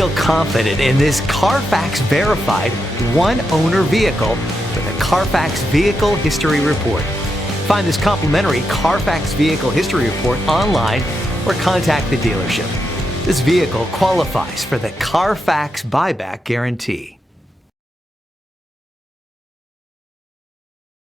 Feel confident in this Carfax verified one-owner vehicle with a Carfax Vehicle History Report. Find this complimentary Carfax Vehicle History Report online or contact the dealership. This vehicle qualifies for the Carfax Buyback Guarantee.